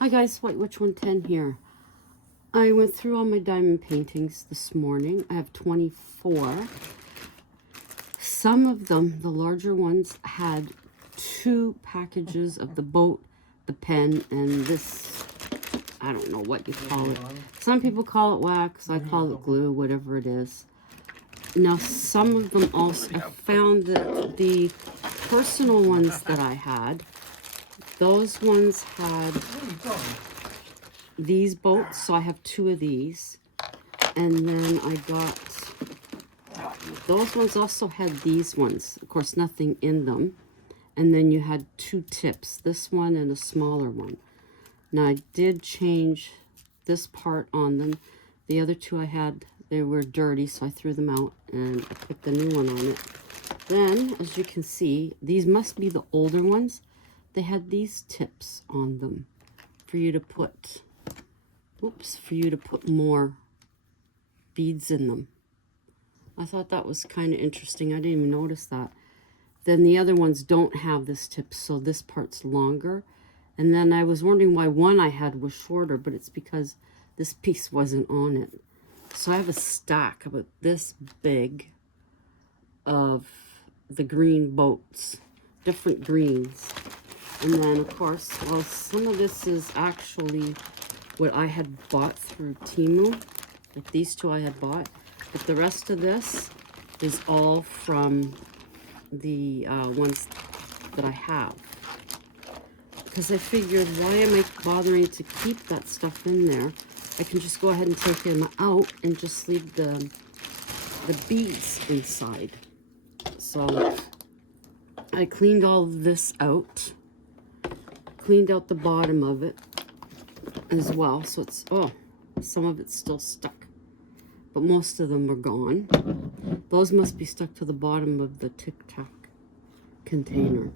Hi guys, White Witch 110 here. I went through all my diamond paintings this morning. I have 24. Some of them, the larger ones, had 2 packages of the boat, the pen, and this, I don't know what you call it. Some people call it wax, I call it glue, whatever it is. Now, some of them also, I found that the personal ones that I had, those ones had these boats, so I have 2 of these. And then I got, those ones also had these ones. Of course, nothing in them. And then you had 2 tips, this one and a smaller one. Now, I did change this part on them. The other 2 I had, they were dirty, so I threw them out and I put the new one on it. Then, as you can see, these must be the older ones. They had these tips on them for you to put, for you to put more beads in them. I thought that was kind of interesting. I didn't even notice that. Then the other ones don't have this tip, so this part's longer. And then I was wondering why one I had was shorter, but it's because this piece wasn't on it. So I have a stack about this big of the green boats, different greens. And then, of course, well, some of this is actually what I had bought through Temu. Like these 2 I had bought. But the rest of this is all from the ones that I have. Because I figured, why am I bothering to keep that stuff in there? I can just go ahead and take them out and just leave the beads inside. So I cleaned all of this out. Cleaned out the bottom of it as well. So it's, oh, some of it's still stuck. But most of them are gone. Those must be stuck to the bottom of the Tic Tac container.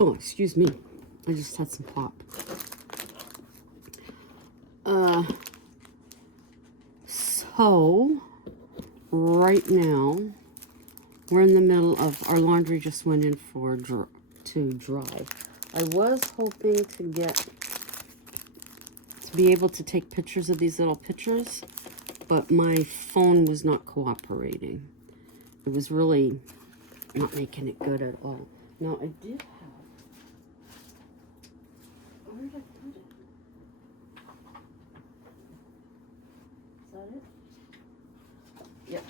Oh, excuse me. I just had some pop. So, right now, we're in the middle of, our laundry just went in for to dry. I was hoping to be able to take pictures of these little pictures, but my phone was not cooperating. It was really not making it good at all. Now, I did have, where did I put it? Is that it? Yep.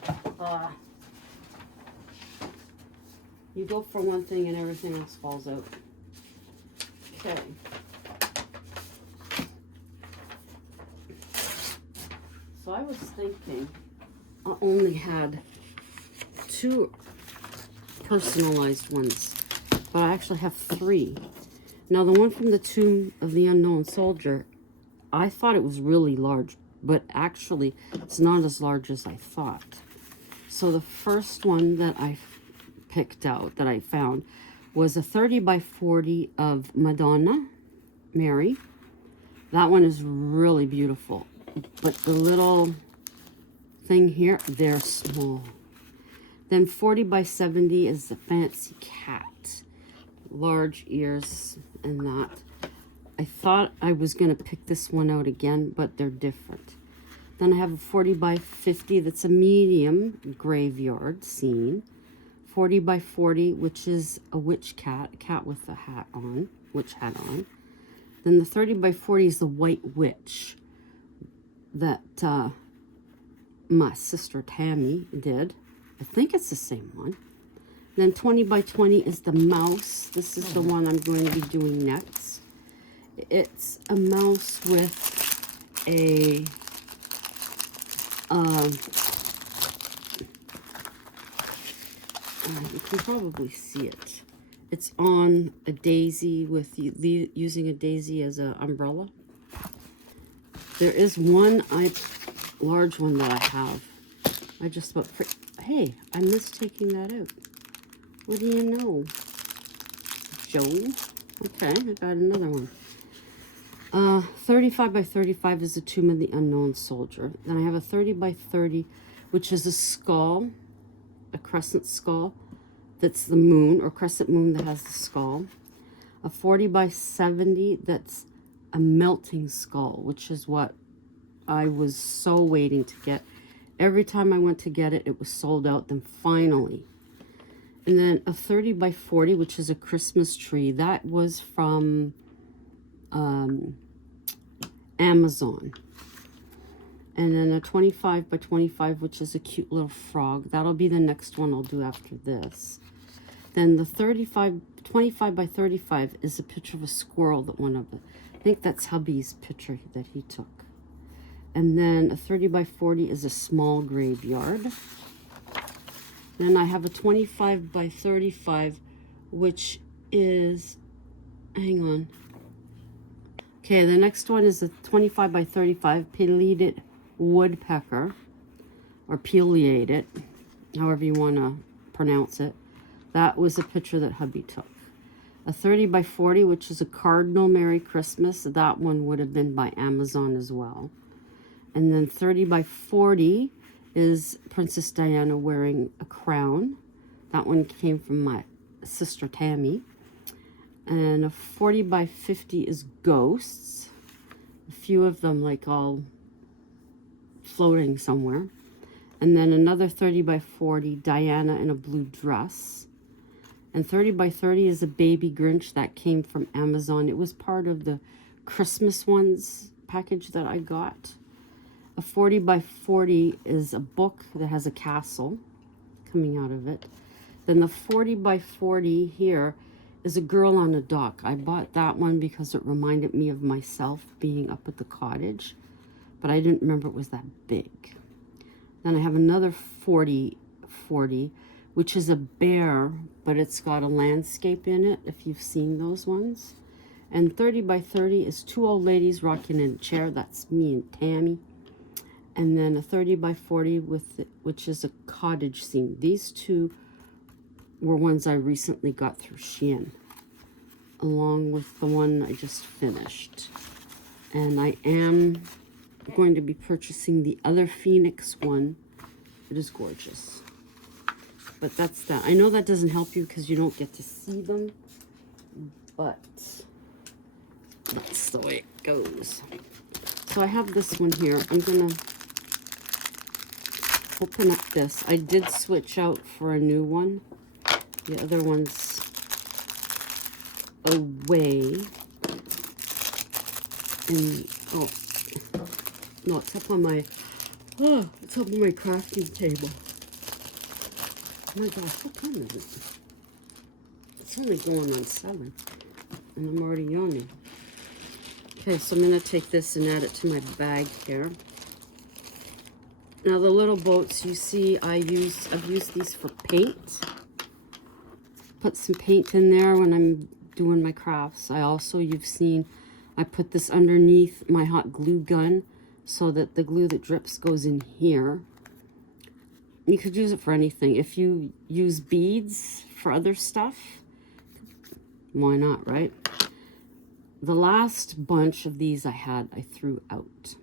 You go for one thing and everything else falls out. Okay. So I was thinking I only had 2 personalized ones, but I actually have 3. Now the one from the Tomb of the Unknown Soldier, I thought it was really large, but actually it's not as large as I thought. So the first one that I picked out, that I found, was a 30 by 40 of Madonna, Mary. That one is really beautiful. But the little thing here, they're small. Then 40 by 70 is the fancy cat. Large ears and that. I thought I was going to pick this one out again, but they're different. Then I have a 40 by 50 that's a medium graveyard scene. 40 by 40, which is a witch cat, a cat with a hat on, witch hat on. Then the 30 by 40 is the white witch that my sister Tammy did. I think it's the same one. Then 20 by 20 is the mouse. This is the one I'm going to be doing next. It's a mouse with a you can probably see it. It's on a daisy with using a daisy as an umbrella. There is one large one that I have. I just about, hey, I missed taking that out. What do you know, Joe? Okay, I got another one. 35 by 35 is the Tomb of the Unknown Soldier. Then I have a 30 by 30, which is a skull, a crescent skull. That's the moon, or crescent moon that has the skull. a 40 by 70 that's a melting skull, which is what I was so waiting to get. Every time I went to get it, it was sold out. Then finally. And then a 30 by 40, which is a Christmas tree. That was from Amazon. And then a 25 by 25, which is a cute little frog. That'll be the next one I'll do after this. Then the 25 by 35 is a picture of a squirrel that I think that's hubby's picture that he took. And then a 30 by 40 is a small graveyard. Then I have a 25 by 35, which is, hang on. Okay, the next one is a 25 by 35 pileated woodpecker, or pileated, however you want to pronounce it. That was a picture that hubby took. A 30 by 40, which is a cardinal Merry Christmas. That one would have been by Amazon as well. And then 30 by 40 is Princess Diana wearing a crown. That one came from my sister Tammy. And a 40 by 50 is ghosts. A few of them like all floating somewhere. And then another 30 by 40, Diana in a blue dress. And 30 by 30 is a baby Grinch that came from Amazon. It was part of the Christmas ones package that I got. A 40 by 40 is a book that has a castle coming out of it. Then the 40 by 40 here is a girl on a dock. I bought that one because it reminded me of myself being up at the cottage, but I didn't remember it was that big. Then I have another 40, which is a bear, but it's got a landscape in it, if you've seen those ones. And 30 by 30 is two old ladies rocking in a chair. That's me and Tammy. And then a 30 by 40, which is a cottage scene. These two were ones I recently got through Shein, along with the one I just finished. And I am going to be purchasing the other Phoenix one. It is gorgeous. But that's that. I know that doesn't help you because you don't get to see them, but that's the way it goes. So I have this one here. I'm going to open up this. I did switch out for a new one. The other one's away. And, oh, no, it's up on my, it's up on my crafting table. Oh my gosh, what time is it? It's only going on 7, and I'm already yawning. Okay, so I'm going to take this and add it to my bag here. Now the little boats, you see, I've used these for paint. Put some paint in there when I'm doing my crafts. You've seen, I put this underneath my hot glue gun so that the glue that drips goes in here. You could use it for anything. If you use beads for other stuff, why not, right? The last bunch of these I threw out.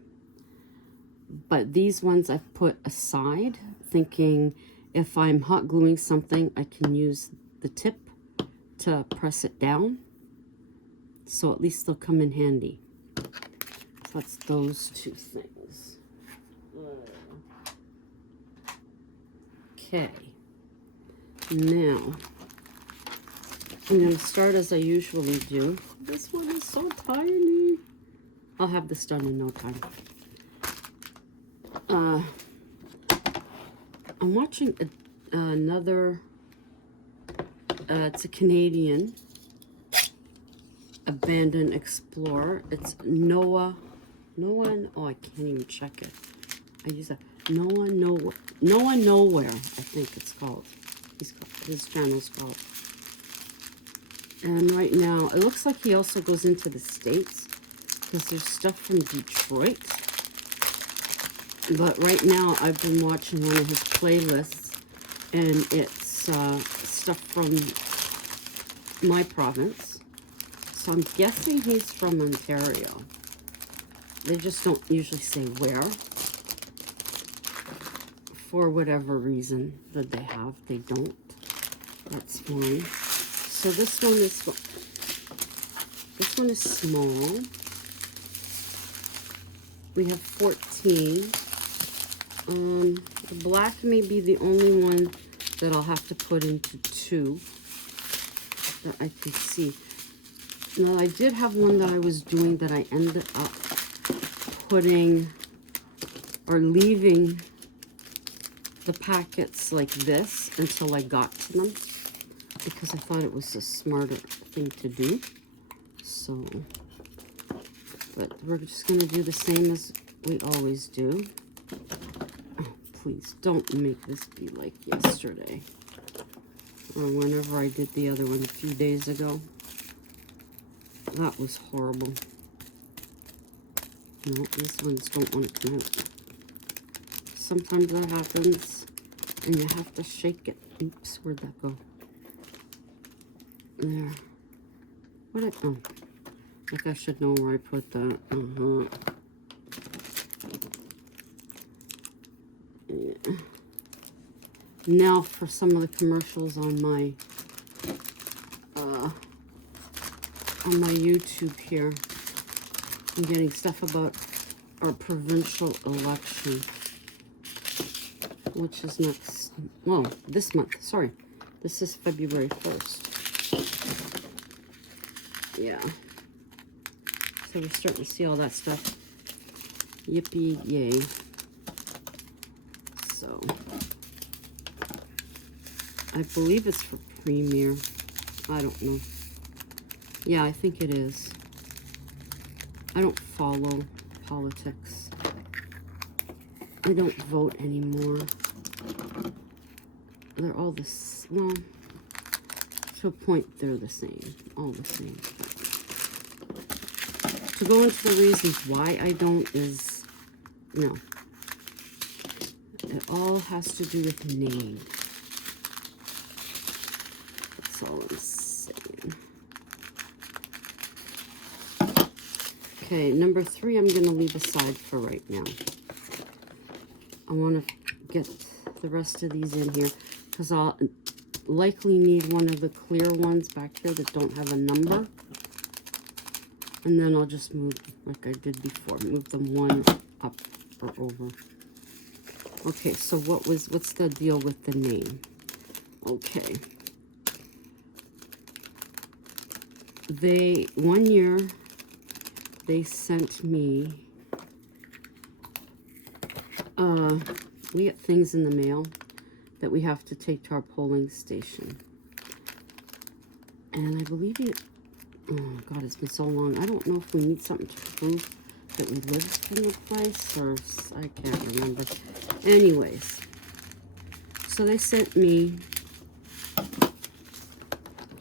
But these ones I've put aside, thinking if I'm hot gluing something, I can use the tip to press it down. So at least they'll come in handy. So that's those two things. Okay. Now, I'm going to start as I usually do. This one is so tiny. I'll have this done in no time. I'm watching another, it's a Canadian abandoned explorer. It's Noah, oh, I can't even check it. I use a Noah Nowhere, I think it's called. His channel's called. And right now, it looks like he also goes into the States because there's stuff from Detroit. But right now, I've been watching one of his playlists, and it's stuff from my province. So I'm guessing he's from Ontario. They just don't usually say where. For whatever reason that they have, they don't. That's fine. So this one is this one is small. We have 14. The black may be the only one that I'll have to put into 2 that I can see. Now, I did have one that I was doing that I ended up putting or leaving the packets like this until I got to them, because I thought it was a smarter thing to do. So, but we're just going to do the same as we always do. Oh, please don't make this be like yesterday or whenever I did the other one a few days ago. That was horrible. No, these ones don't want to come out. Sometimes that happens and you have to shake it. Oops, where'd that go? There. Oh, like I should know where I put that. Yeah. Now for some of the commercials on my YouTube here. I'm getting stuff about our provincial election, which is next, well, this month, sorry. This is February 1st. Yeah. So we're starting to see all that stuff. Yippee, yay. So, I believe it's for Premier. I don't know. Yeah, I think it is. I don't follow politics. I don't vote anymore. They're all this, well, to a point they're the same, all the same. To go into the reasons why I don't is, no. It all has to do with name. That's all I'm saying. Okay, number 3 I'm going to leave aside for right now. I want to get the rest of these in here because I'll likely need one of the clear ones back here that don't have a number. And then I'll just move, like I did before, move them one up or over. Okay, so what's the deal with the name? Okay. One year, they sent me, we get things in the mail that we have to take to our polling station. And I believe oh God, it's been so long. I don't know if we need something to prove that we lived in the place, or I can't remember. Anyways, so they sent me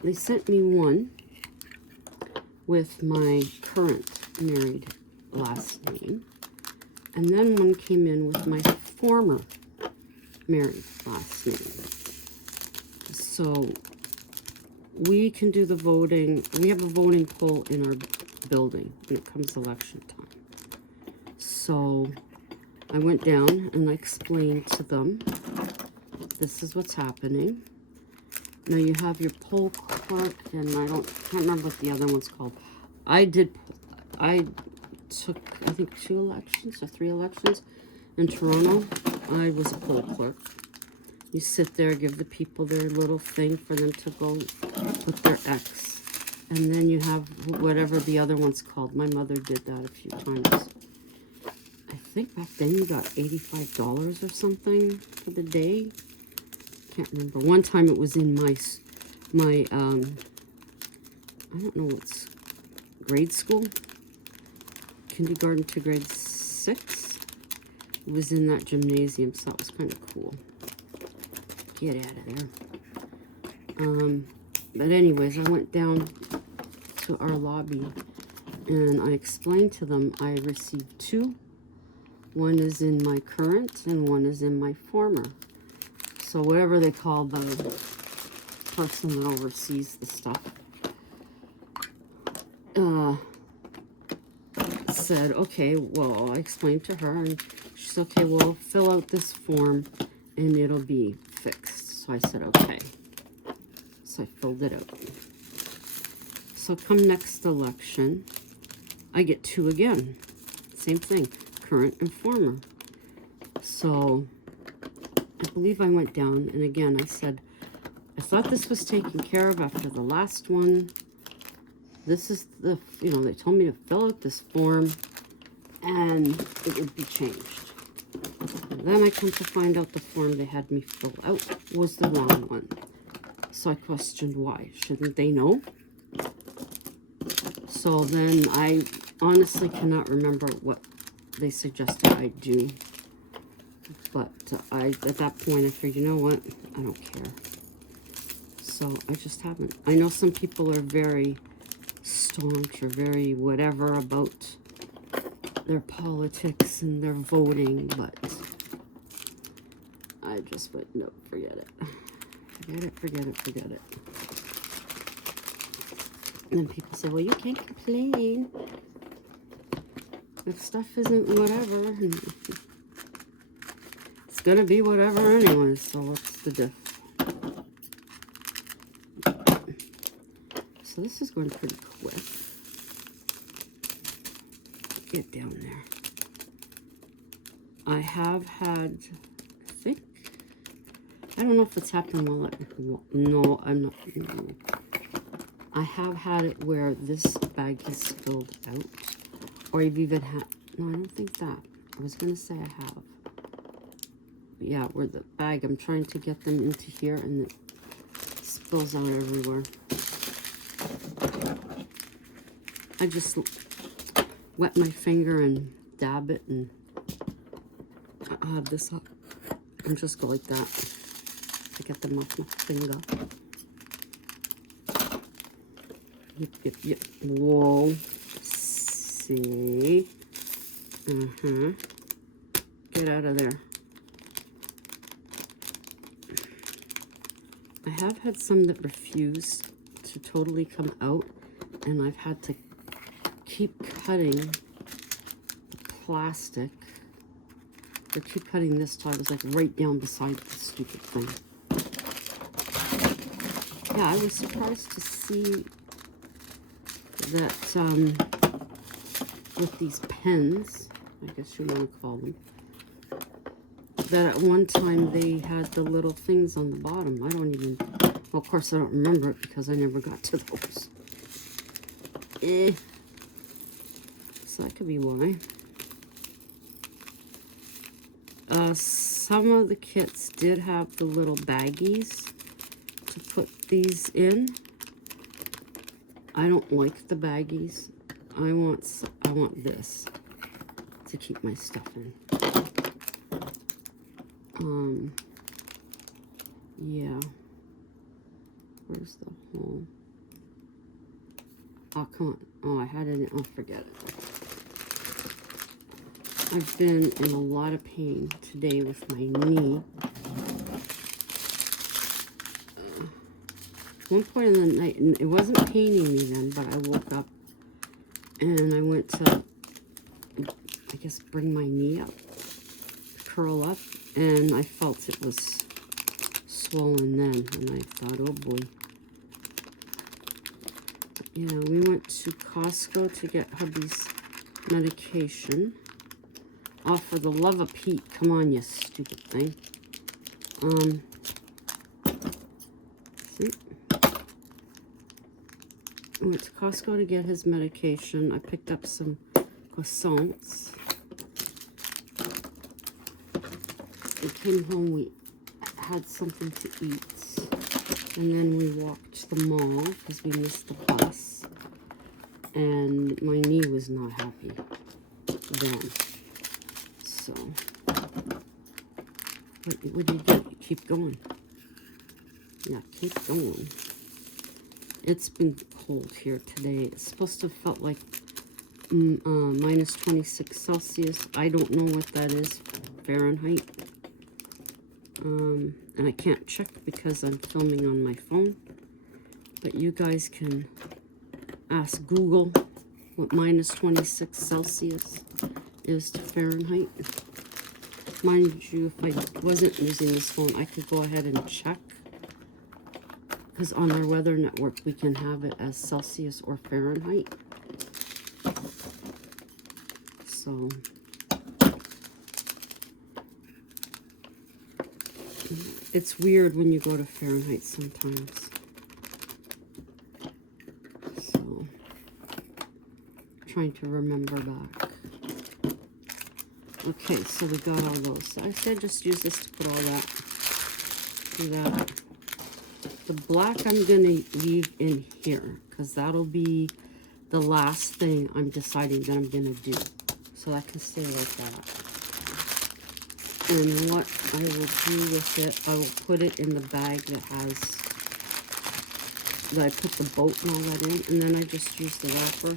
one with my current married last name, and then one came in with my former married last name. So we can do the voting. We have a voting poll in our building when it comes election time. So I went down and I explained to them, this is what's happening. Now you have your poll clerk, and can't remember what the other one's called. I took, I think 2 elections or 3 elections in Toronto. I was a poll clerk. You sit there, give the people their little thing for them to go put their X. And then you have whatever the other one's called. My mother did that a few times. I think back then you got $85 or something for the day. Can't remember. One time it was in my I don't know what's grade school, kindergarten to grade 6. It was in that gymnasium, so that was kind of cool. Get out of there. But anyways, I went down to our lobby and I explained to them I received 2. One is in my current and one is in my former. So whatever they call the person that oversees the stuff, said, okay, well, I explained to her, and she said, okay, well, fill out this form and it'll be fixed. So I said, okay. So I filled it out. So come next election, I get 2 again. Same thing, current and former. So I believe I went down, and again, I said, I thought this was taken care of after the last one. This is the, you know, they told me to fill out this form, and it would be changed. And then I come to find out the form they had me fill out was the wrong one. So I questioned why. Shouldn't they know? So then I honestly cannot remember what they suggested I do. But at that point, I figured, you know what? I don't care. So I just haven't. I know some people are very staunch or very whatever about their politics and their voting, but I just went, no, forget it. Forget it, forget it, forget it. And then people say, well, you can't complain if stuff isn't whatever. And it's going to be whatever anyway, so what's the diff? So this is going pretty quick. Get down there. I have had, I think, I don't know if it's happened while no, I'm not. No. I have had it where this bag is spilled out. Or I've even had, no, I don't think that. I was going to say I have. But yeah, where the bag, I'm trying to get them into here and it spills out everywhere. I just wet my finger and dab it and I have this up and just go like that to get them off my finger. Yep, yep, yep. Whoa. See? Get out of there. I have had some that refuse to totally come out, and I've had to keep cutting the plastic. Or keep cutting this till I was like right down beside the stupid thing. Yeah, I was surprised to see that with these pens, I guess you want to call them, that at one time they had the little things on the bottom. I don't even, well, of course I don't remember it because I never got to those. So that could be why. Some of the kits did have the little baggies to put these in. I don't like the baggies. I want this to keep my stuff in. Yeah. Where's the hole? Oh, come on. Oh, I had it in. Oh, forget it. I've been in a lot of pain today with my knee. One point in the night, and it wasn't paining me then, but I woke up and I went to, I guess, bring my knee up, curl up, and I felt it was swollen then, and I thought, oh boy. Yeah, we went to Costco to get hubby's medication. Oh, for the love of Pete, come on, you stupid thing. See? I went to Costco to get his medication. I picked up some croissants. We came home, we had something to eat. And then we walked to the mall because we missed the bus. And my knee was not happy then. So, what do you do? Keep going. Yeah, keep going. It's been cold here today. It's supposed to have felt like minus 26 Celsius. I don't know what that is, Fahrenheit. And I can't check because I'm filming on my phone. But you guys can ask Google what minus 26 Celsius is to Fahrenheit. Mind you, if I wasn't using this phone, I could go ahead and check. because on our weather network we can have it as Celsius or Fahrenheit. So it's weird when you go to Fahrenheit sometimes. So trying to remember back. Okay, so we got all those. I said just use this to put all that. Do that. The black I'm gonna leave in here because that'll be the last thing I'm deciding that I'm gonna do. So that can stay like that. And what I will do with it, I will put it in the bag that I put the boat and all that in, and then I just use the wrapper.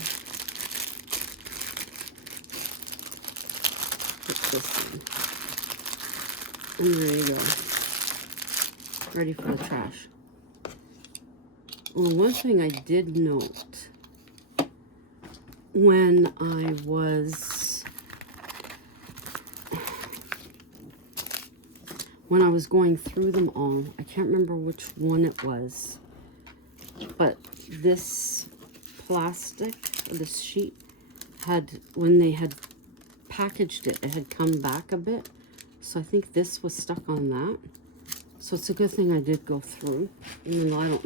Put this in. And there you go. Ready for the trash. Well, one thing I did note when I was going through them all, I can't remember which one it was, but this plastic, this sheet, had, when they had packaged it, it had come back a bit. So I think this was stuck on that. So it's a good thing I did go through, even though I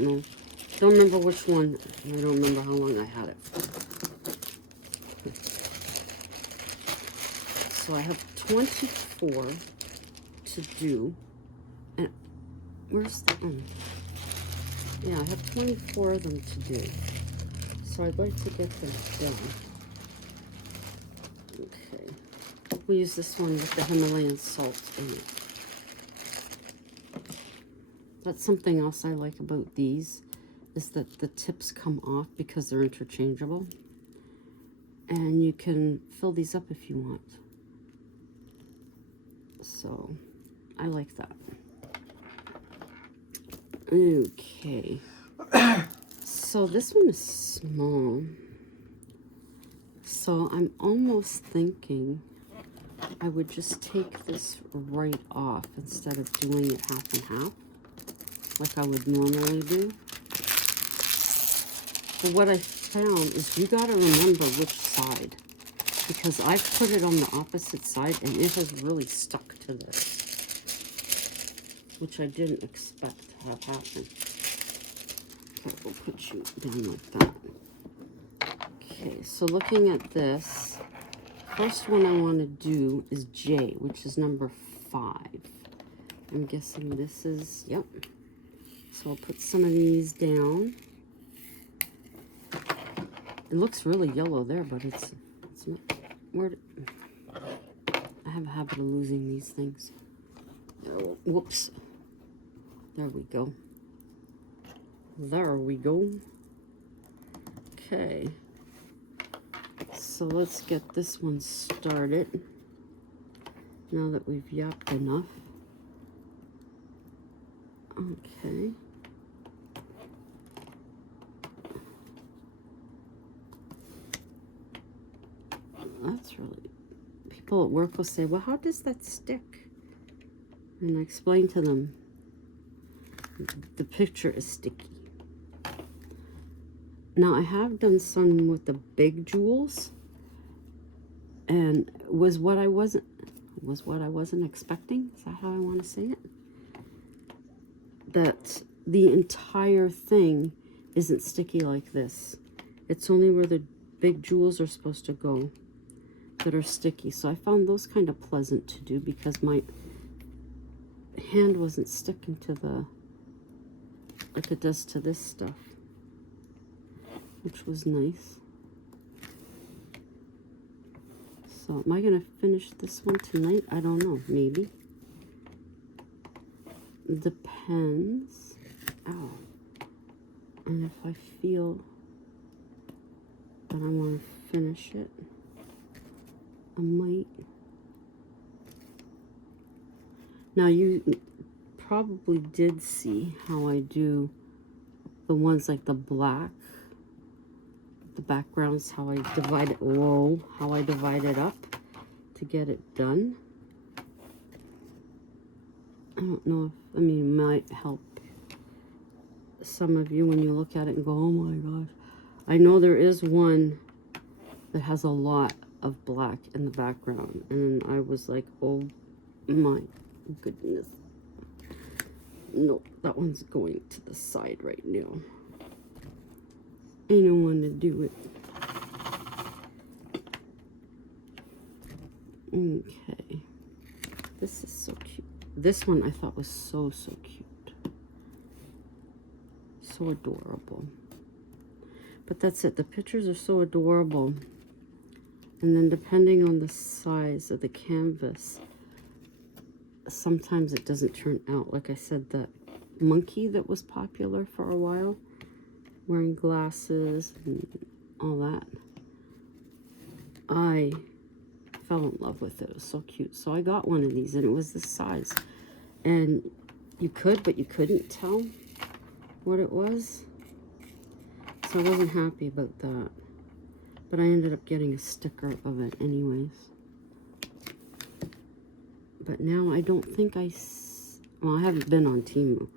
don't remember which one. I don't remember how long I had it for. So I have 24 to do. And where's the yeah, I have 24 of them to do. So I'd like to get them done. Okay. We use this one with the Himalayan salt in it. That's something else I like about these, is that the tips come off because they're interchangeable. And you can fill these up if you want. So I like that. Okay. So this one is small. So I'm almost thinking I would just take this right off instead of doing it half and half, like I would normally do. But what I found is you gotta remember which side, because I put it on the opposite side and it has really stuck to this, which I didn't expect to have happen. So we'll put you down like that. Okay, so looking at this, first one I want to do is J, which is number 5. I'm guessing this is, yep. So I'll put some of these down. It looks really yellow there, but it's not. Where? I have a habit of losing these things. Oh, whoops. There we go. There we go. Okay. So let's get this one started. Now that we've yapped enough. Okay. That's really... People at work will say, well, how does that stick? And I explain to them, the picture is sticky. Now, I have done some with the big jewels, and was what I wasn't expecting. Is that how I want to say it? That the entire thing isn't sticky like this. It's only where the big jewels are supposed to go that are sticky. So I found those kind of pleasant to do because my hand wasn't sticking to the, like it does to this stuff, which was nice. So am I going to finish this one tonight? I don't know. Maybe. Depends. Ow. And if I feel that I want to finish it, I might. Now you probably did see how I do the ones like the black, the backgrounds, how I divide it, how I divide it up to get it done. I don't know if, I mean, it might help some of you when you look at it and go, oh my gosh. I know there is one that has a lot of black in the background, and I was like, oh my goodness. No, that one's going to the side right now. I don't want to do it. Okay. This is so cute. This one I thought was so cute. So adorable. But that's it. The pictures are so adorable. And then depending on the size of the canvas, sometimes it doesn't turn out. Like I said, the monkey that was popular for a while, wearing glasses and all that, I fell in love with it. It was so cute. So I got one of these, and it was this size. And you could, but you couldn't tell what it was. So I wasn't happy about that. But I ended up getting a sticker of it anyways. But now I don't think well, I haven't been on Temu.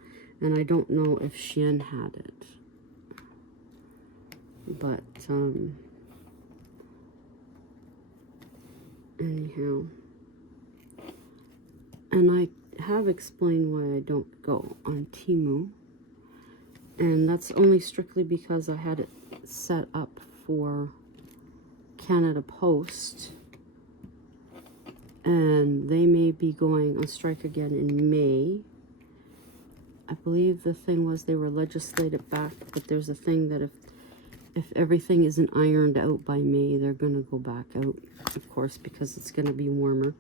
And I don't know if Shein had it. But, anyhow. And I have explained why I don't go on Temu. And that's only strictly because I had it set up for Canada Post. And they may be going on strike again in May. I believe the thing was they were legislated back, but there's a thing that if everything isn't ironed out by May, they're going to go back out, of course, because it's going to be warmer.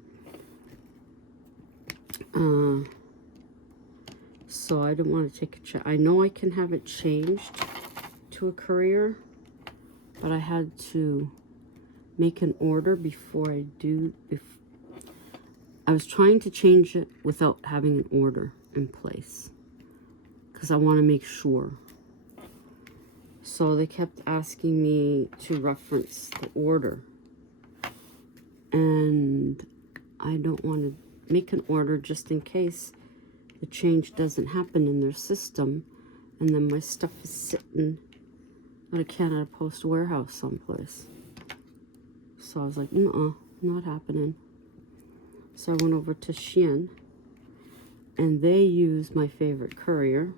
So I don't want to take a check. I know I can have it changed to a courier, but I had to make an order before I do. I was trying to change it without having an order in place because I want to make sure. So they kept asking me to reference the order, and I don't want to make an order just in case the change doesn't happen in their system, and then my stuff is sitting at a Canada Post warehouse someplace. So I was like, not happening. So I went over to Shein, and they use my favorite courier,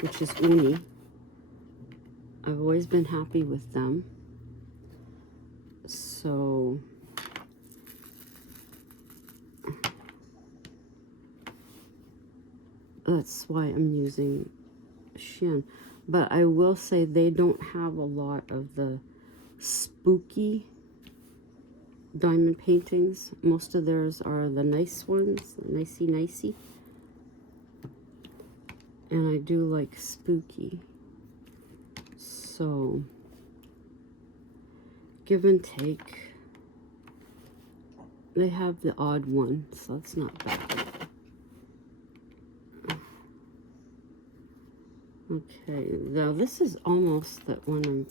which is Uni. I've always been happy with them. So that's why I'm using Shein. But I will say they don't have a lot of the spooky diamond paintings. Most of theirs are the nice ones, nicey. And I do like spooky. So, give and take. They have the odd one, so that's not bad. Okay, now this is almost that when I'm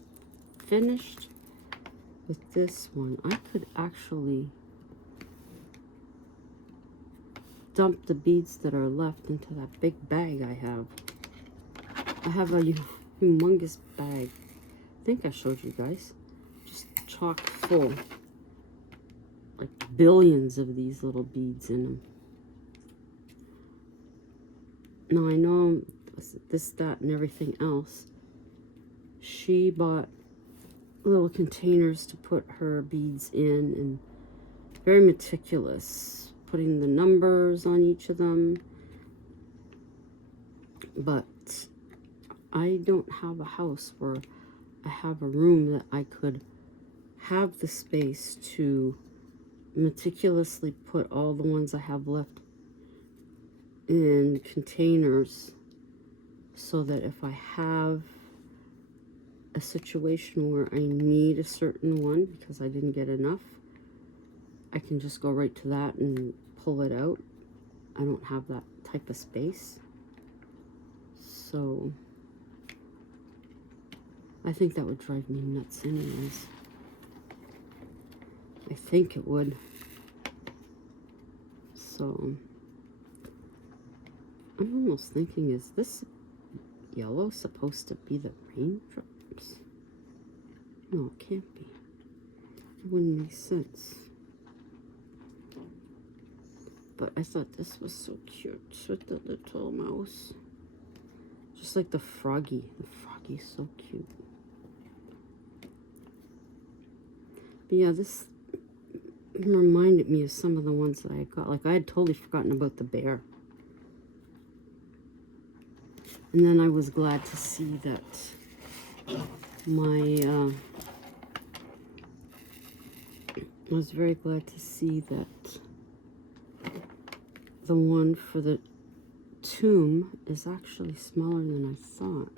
finished with this one, I could actually dump the beads that are left into that big bag I have. I have a humongous bag. I think I showed you guys. Just chock full. Like billions of these little beads in them. Now I know this, that, and everything else. She bought little containers to put her beads in, and very meticulous, putting the numbers on each of them. But I don't have a house where I have a room that I could have the space to meticulously put all the ones I have left in containers, so that if I have a situation where I need a certain one because I didn't get enough, I can just go right to that and pull it out. I don't have that type of space. So I think that would drive me nuts anyways. I think it would. So I'm almost thinking, is this yellow supposed to be the raindrops? No, it can't be. It wouldn't make sense. But I thought this was so cute with the little mouse. Just like the froggy. The froggy's so cute. But yeah, this reminded me of some of the ones that I got. Like, I had totally forgotten about the bear. And then I was glad to see that I was very glad to see that the one for the tomb is actually smaller than I thought.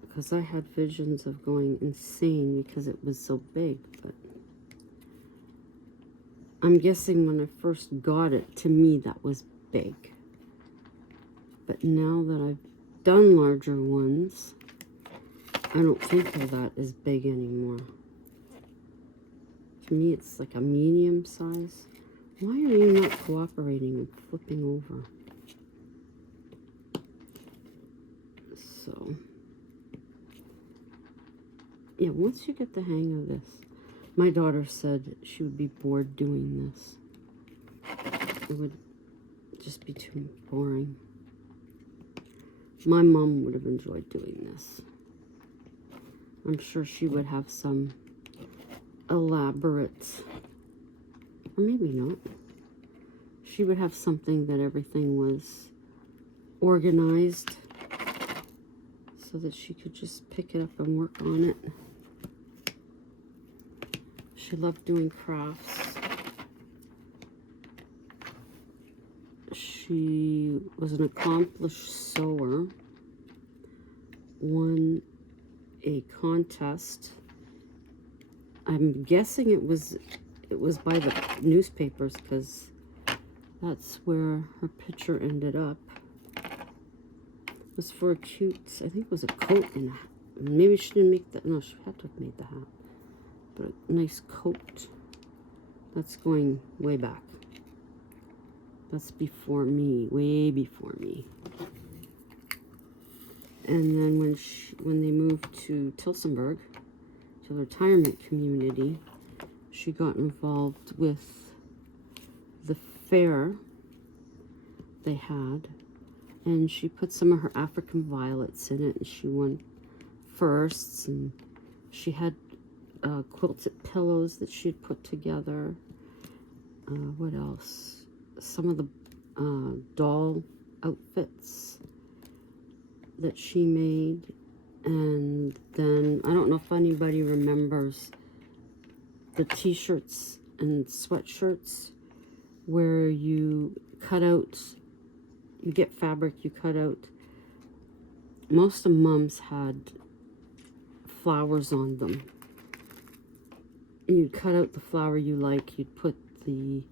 Because I had visions of going insane because it was so big, but I'm guessing when I first got it, to me that was big. But now that I've done larger ones, I don't think of that as big anymore. To me, it's like a medium size. Why are you not cooperating and flipping over? So, yeah, once you get the hang of this, my daughter said she would be bored doing this. It would just be too boring. My mom would have enjoyed doing this. I'm sure she would have some elaborate, or maybe not. She would have something that everything was organized so that she could just pick it up and work on it. She loved doing crafts. She was an accomplished sewer, won a contest. I'm guessing it was by the newspapers because that's where her picture ended up. It was for a cute, I think it was a coat and a hat. Maybe she didn't make that. No, she had to have made the hat. But a nice coat. That's going way back. That's before me, way before me. And then when they moved to Tilsonburg, to the retirement community, she got involved with the fair they had, and she put some of her African violets in it, and she won firsts, and she had quilted pillows that she had put together. What else? Some of the doll outfits that she made. And then, I don't know if anybody remembers the t-shirts and sweatshirts where you cut out, you get fabric, you cut out. Most of Mom's had flowers on them. And you'd cut out the flower you like, you'd put the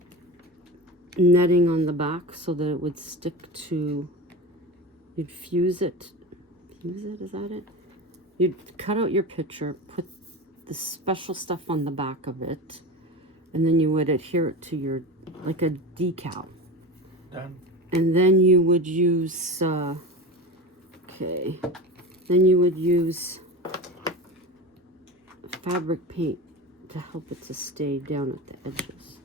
netting on the back so that it would stick to, you'd fuse it, is that it? You'd cut out your picture, put the special stuff on the back of it, and then you would adhere it to your, like a decal. Done. And then you would use, then you would use fabric paint to help it to stay down at the edges.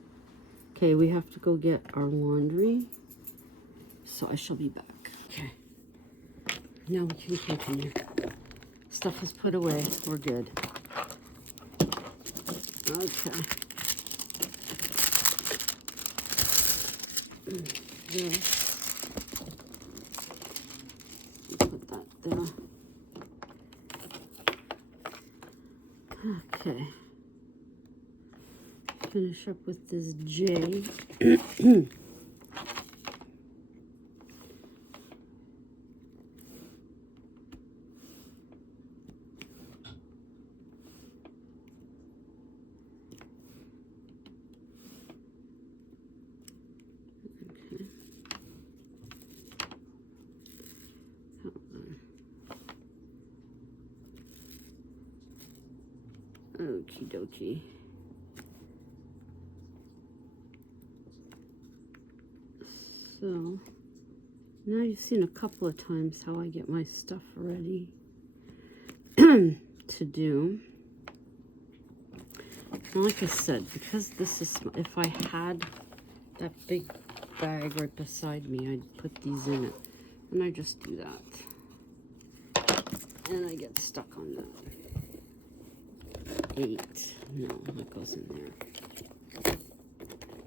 Okay, we have to go get our laundry, so I shall be back. Okay, now we can continue. Stuff is put away, we're good. Okay. This, put that there. Okay. Finish up with this J. Okie dokie. So, Now you've seen a couple of times how I get my stuff ready to do. And like I said, because this is, if I had that big bag right beside me, I'd put these in it. And I just do that. And I get stuck on that. 8. No, that goes in there.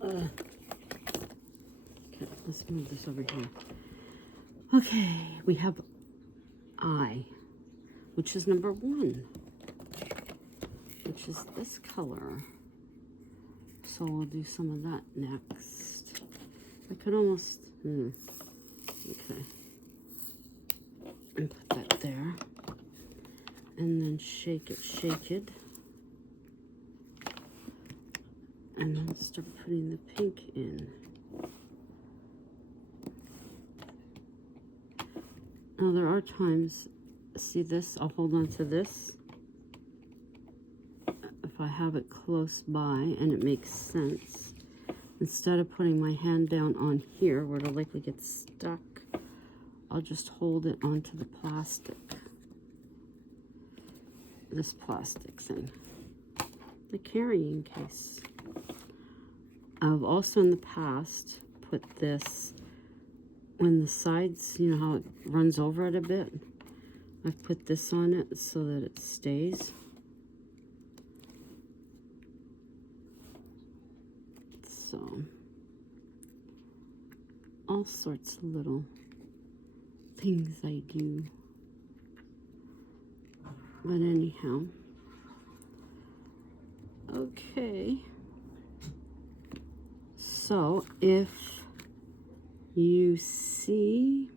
Okay, let's move this over here. Okay, we have I, which is number 1, which is this color. So we'll do some of that next. I could almost, okay. And put that there. And then shake it. And then start putting the pink in. Now there are times, see this, I'll hold on to this if I have it close by and it makes sense. Instead of putting my hand down on here where it'll likely get stuck, I'll just hold it onto the plastic. This plastic thing. The carrying case. I've also in the past put this when the sides, you know how it runs over it a bit? I've put this on it so that it stays. So, all sorts of little things I do. But anyhow, okay. So if you see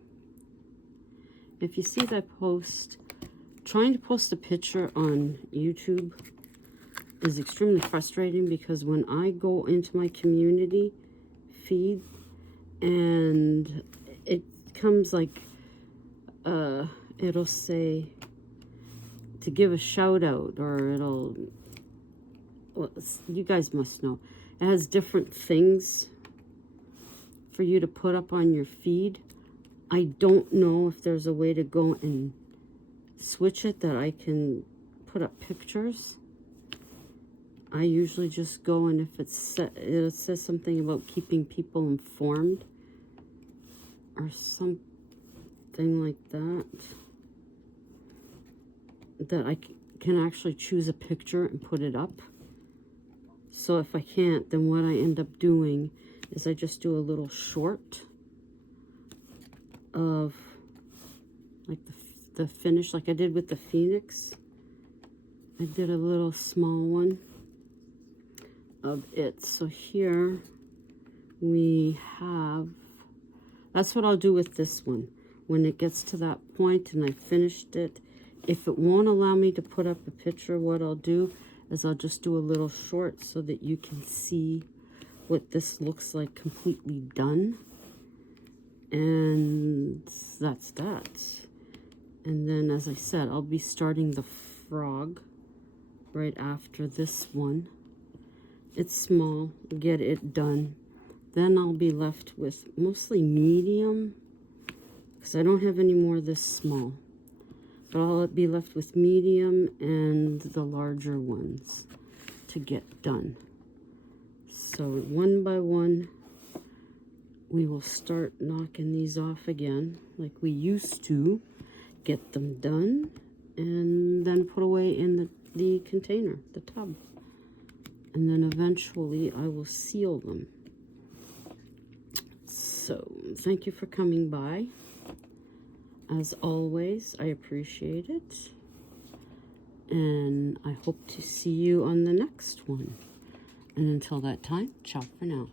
that post, trying to post a picture on YouTube is extremely frustrating, because when I go into my community feed and it comes like, it'll say to give a shout out, or it'll, well, you guys must know, it has different things for you to put up on your feed. I don't know if there's a way to go and switch it that I can put up pictures. I usually just go, and if it says something about keeping people informed or something like that, that I can actually choose a picture and put it up. So if I can't, then what I end up doing is I just do a little short of like the finish, like I did with the Phoenix. I did a little small one of it. So here we have, that's what I'll do with this one. When it gets to that point and I finished it, if it won't allow me to put up a picture, what I'll do is I'll just do a little short so that you can see what this looks like completely done. And that's that. And then, as I said, I'll be starting the frog right after this one. It's small, get it done. Then I'll be left with mostly medium, because I don't have any more this small. But I'll be left with medium and the larger ones to get done. So one by one, we will start knocking these off again like we used to, get them done, and then put away in the container, the tub. And then eventually I will seal them. So thank you for coming by. As always, I appreciate it. And I hope to see you on the next one. And until that time, ciao for now.